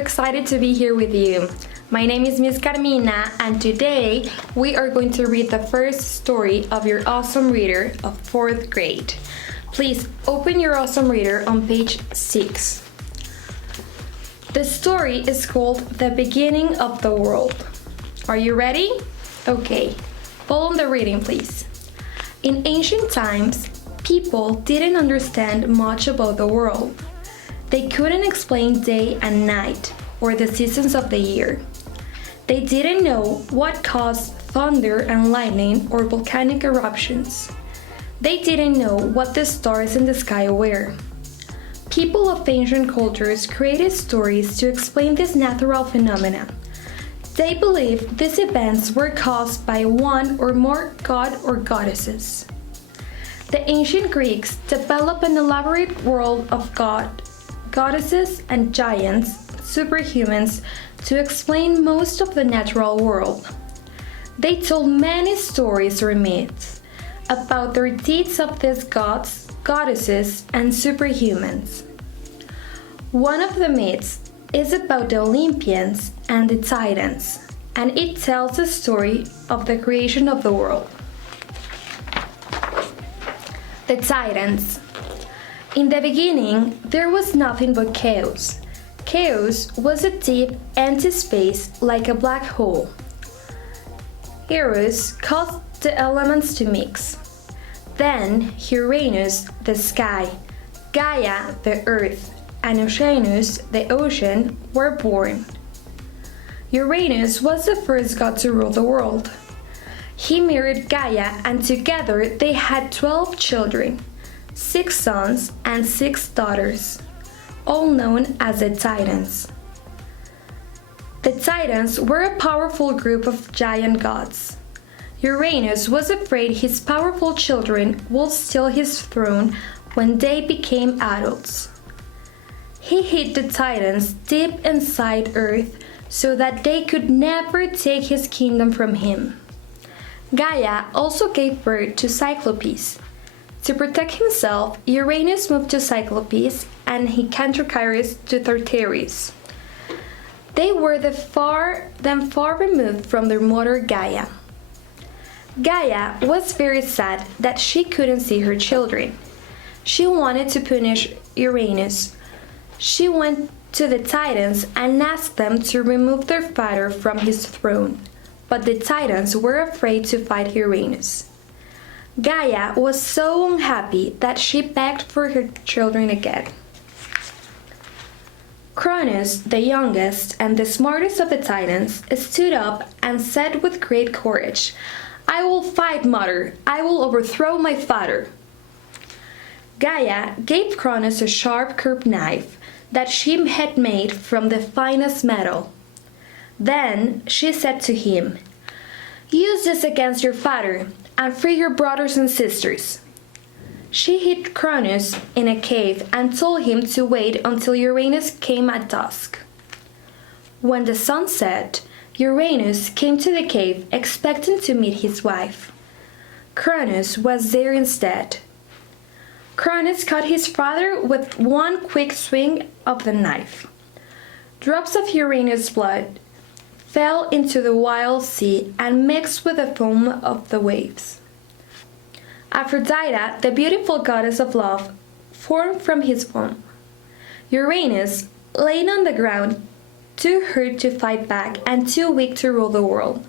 excited to be here with you. My name is Miss Carmina, and today we are going to read the first story of your awesome reader of 4th grade. Please open your awesome reader on page 6. The story is called The Beginning of the World. Are you ready? Okay, follow the reading, please. In ancient times, people didn't understand much about the world. They couldn't explain day and night or the seasons of the year. They didn't know what caused thunder and lightning or volcanic eruptions. They didn't know what the stars in the sky were. People of ancient cultures created stories to explain this natural phenomena. They believed these events were caused by one or more god or goddesses. The ancient Greeks developed an elaborate world of goddesses and giants, superhumans, to explain most of the natural world. They told many stories or myths about the deeds of these gods, goddesses, and superhumans. One of the myths is about the Olympians and the Titans, and it tells the story of the creation of the world. The Titans. In the beginning, there was nothing but chaos. Chaos was a deep, empty space like a black hole. Eros caused the elements to mix. Then Uranus, the sky, Gaia, the earth, and Oceanus, the ocean, were born. Uranus was the first god to rule the world. He married Gaia, and together they had 12 children, 6 sons and 6 daughters, all known as the Titans. The Titans were a powerful group of giant gods. Uranus was afraid his powerful children would steal his throne when they became adults. He hid the Titans deep inside Earth so that they could never take his kingdom from him. Gaia also gave birth to Cyclopes. To protect himself, Uranus moved to Cyclopes and Cantorchires to Tartarus. They were far removed from their mother Gaia. Gaia was very sad that she couldn't see her children. She wanted to punish Uranus. She went to the Titans and asked them to remove their father from his throne, but the Titans were afraid to fight Uranus. Gaia was so unhappy that she begged for her children again. Cronus, the youngest and the smartest of the Titans, stood up and said with great courage, "I will fight, mother. I will overthrow my father." Gaia gave Cronus a sharp curved knife that she had made from the finest metal. Then she said to him, "Use this against your father and free your brothers and sisters." She hid Cronus in a cave and told him to wait until Uranus came at dusk. When the sun set, Uranus came to the cave expecting to meet his wife. Cronus was there instead. Cronus cut his father with one quick swing of the knife. Drops of Uranus' blood fell into the wild sea and mixed with the foam of the waves. Aphrodite, the beautiful goddess of love, formed from his womb. Uranus, laying on the ground, too hurt to fight back and too weak to rule the world.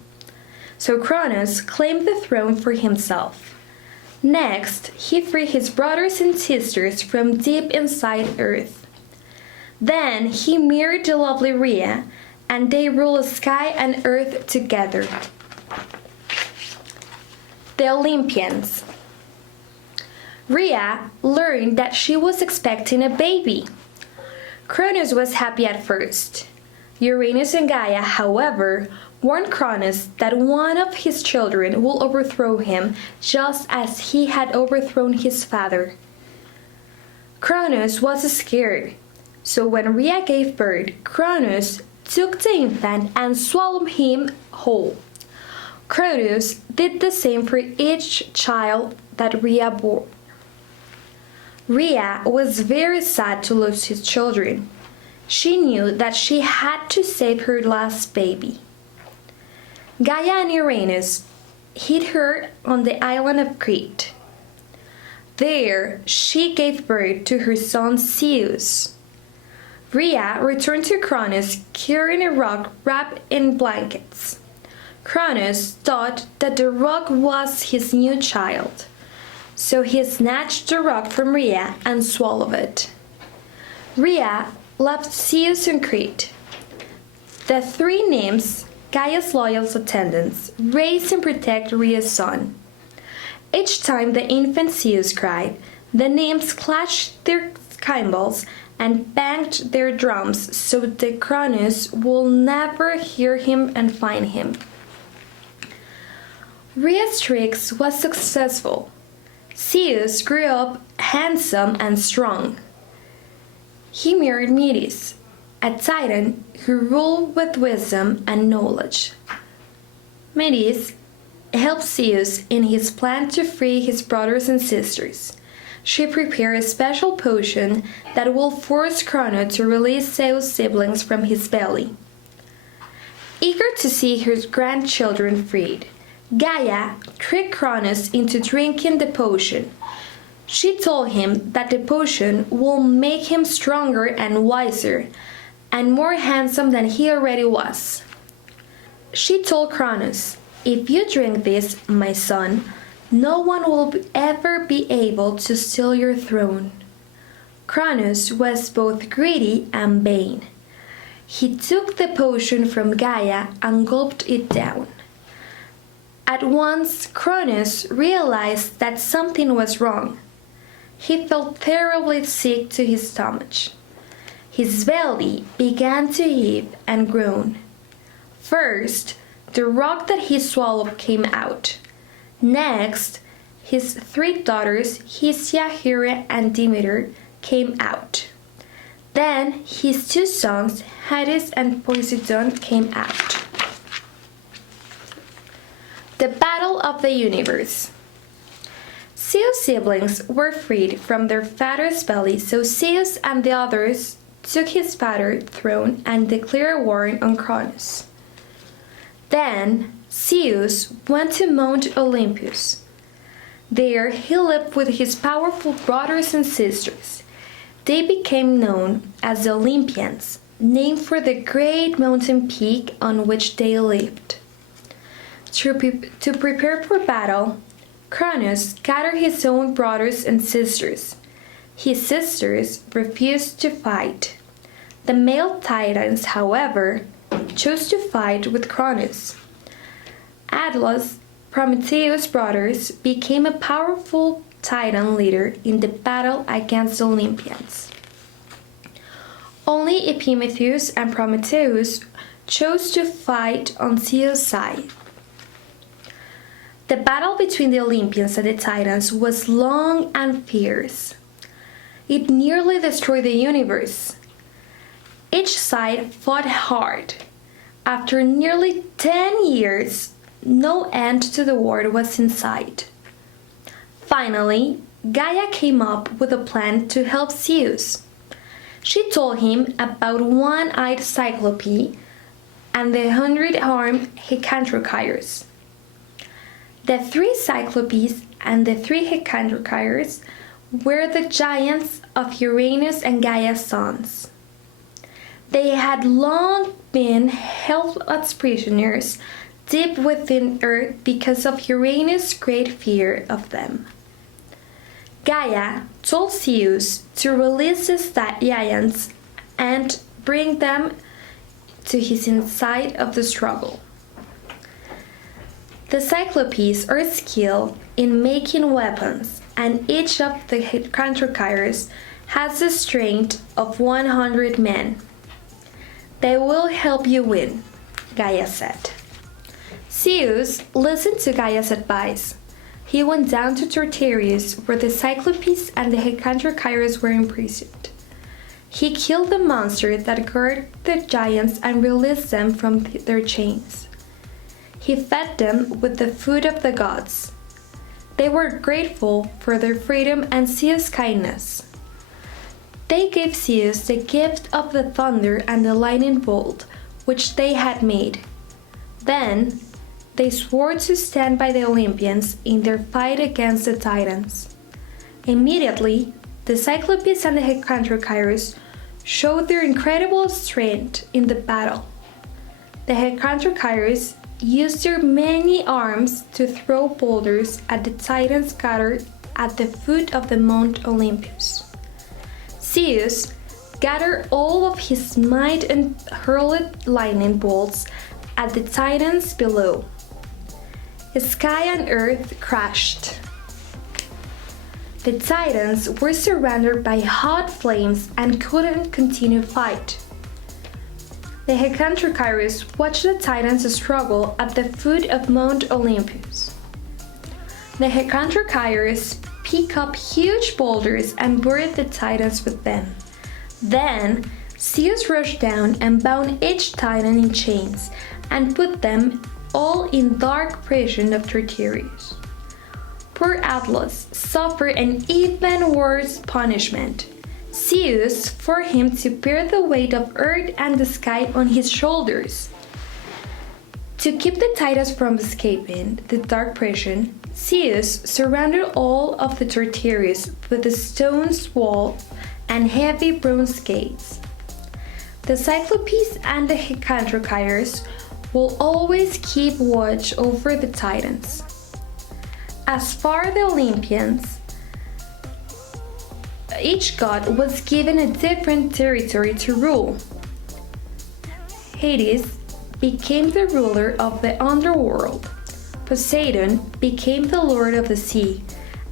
So Cronus claimed the throne for himself. Next, he freed his brothers and sisters from deep inside Earth. Then he married the lovely Rhea, and they ruled sky and earth together. The Olympians. Rhea learned that she was expecting a baby. Cronus was happy at first. Uranus and Gaia, however, warned Cronus that one of his children will overthrow him just as he had overthrown his father. Cronus was scared, so when Rhea gave birth, Cronus took the infant and swallowed him whole. Cronus did the same for each child that Rhea bore. Rhea was very sad to lose his children. She knew that she had to save her last baby. Gaia and Uranus hid her on the island of Crete. There, she gave birth to her son Zeus. Rhea returned to Cronus carrying a rock wrapped in blankets. Cronus thought that the rock was his new child, so he snatched the rock from Rhea and swallowed it. Rhea left Zeus in Crete. The three nymphs, Gaia's loyal attendants, raise and protect Rhea's son. Each time the infant Zeus cried, the nymphs clashed their cymbals and banged their drums so that Cronus will never hear him and find him. Rhea's tricks was successful. Zeus grew up handsome and strong. He married Metis, a titan who ruled with wisdom and knowledge. Metis helped Zeus in his plan to free his brothers and sisters. She prepared a special potion that will force Cronus to release Zeus' siblings from his belly. Eager to see her grandchildren freed, Gaia tricked Cronus into drinking the potion. She told him that the potion will make him stronger and wiser, and more handsome than he already was. She told Cronus, "If you drink this, my son, no one will ever be able to steal your throne." Cronus was both greedy and vain. He took the potion from Gaia and gulped it down. At once, Cronus realized that something was wrong. He felt terribly sick to his stomach. His belly began to heave and groan. First, the rock that he swallowed came out. Next, his three daughters, Hestia, Hera, and Demeter, came out. Then his two sons, Hades and Poseidon, came out. The Battle of the Universe. Zeus' siblings were freed from their father's belly, so Zeus and the others took his father's throne and declared war on Cronus. Then Zeus went to Mount Olympus. There he lived with his powerful brothers and sisters. They became known as the Olympians, named for the great mountain peak on which they lived. To prepare for battle, Cronus gathered his own brothers and sisters. His sisters refused to fight. The male titans, however, chose to fight with Cronus. Atlas, Prometheus' brothers, became a powerful titan leader in the battle against the Olympians. Only Epimetheus and Prometheus chose to fight on Zeus' side. The battle between the Olympians and the Titans was long and fierce. It nearly destroyed the universe. Each side fought hard. After nearly 10 years, no end to the war was in sight. Finally, Gaia came up with a plan to help Zeus. She told him about one-eyed Cyclope and the 100-armed Hecatoncheires. The three Cyclopes and the three Hecatoncheires were the giants of Uranus and Gaia's sons. They had long been held as prisoners deep within earth because of Uranus' great fear of them. Gaia told Zeus to release the giants and bring them to his inside of the struggle. The Cyclopes are skilled in making weapons, and each of the Hecatoncheires has the strength of 100 men. They will help you win, Gaia said. Zeus listened to Gaia's advice. He went down to Tartarus, where the Cyclopes and the Hecatoncheires were imprisoned. He killed the monster that guarded the giants and released them from their chains. He fed them with the food of the gods. They were grateful for their freedom and Zeus' kindness. They gave Zeus the gift of the thunder and the lightning bolt, which they had made. Then they swore to stand by the Olympians in their fight against the Titans. Immediately, the Cyclopes and the Hecantrocyrus showed their incredible strength in the battle. The Hecantrocyrus used their many arms to throw boulders at the Titans gathered at the foot of the Mount Olympus. Zeus gathered all of his might and hurled lightning bolts at the Titans below. Sky and earth crashed. The Titans were surrounded by hot flames and couldn't continue fight. The Hecantrocyrus watched the Titans struggle at the foot of Mount Olympus. The Hecantrocyrus picked up huge boulders and buried the Titans with them. Then Zeus rushed down and bound each Titan in chains and put them all in dark prison of Tartarus. Poor Atlas suffered an even worse punishment. Zeus forced him to bear the weight of earth and the sky on his shoulders. To keep the Titans from escaping the dark prison, Zeus surrounded all of the Tartarus with a stone wall and heavy bronze gates. The Cyclopes and the Hecantrocyrus will always keep watch over the Titans. As for the Olympians, each god was given a different territory to rule. Hades became the ruler of the underworld, Poseidon became the lord of the sea,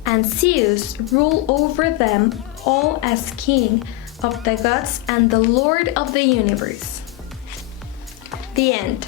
and Zeus ruled over them all as king of the gods and the lord of the universe. The end.